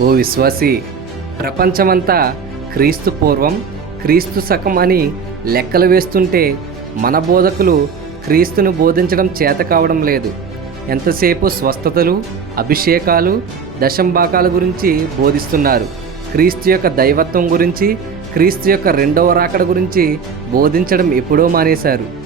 ఓ విశ్వాసి, ప్రపంచమంతా క్రీస్తు పూర్వం క్రీస్తు శకం అని లెక్కలు వేస్తుంటే మన బోధకులు క్రీస్తును బోధించడం చేత కావడం లేదు. ఎంతసేపు స్వస్థతలు, అభిషేకాలు, దశంభాగాల గురించి బోధిస్తున్నారు. క్రీస్తు యొక్క దైవత్వం గురించి, క్రీస్తు యొక్క రెండవ రాకడ గురించి బోధించడం ఎప్పుడో మానేశారు.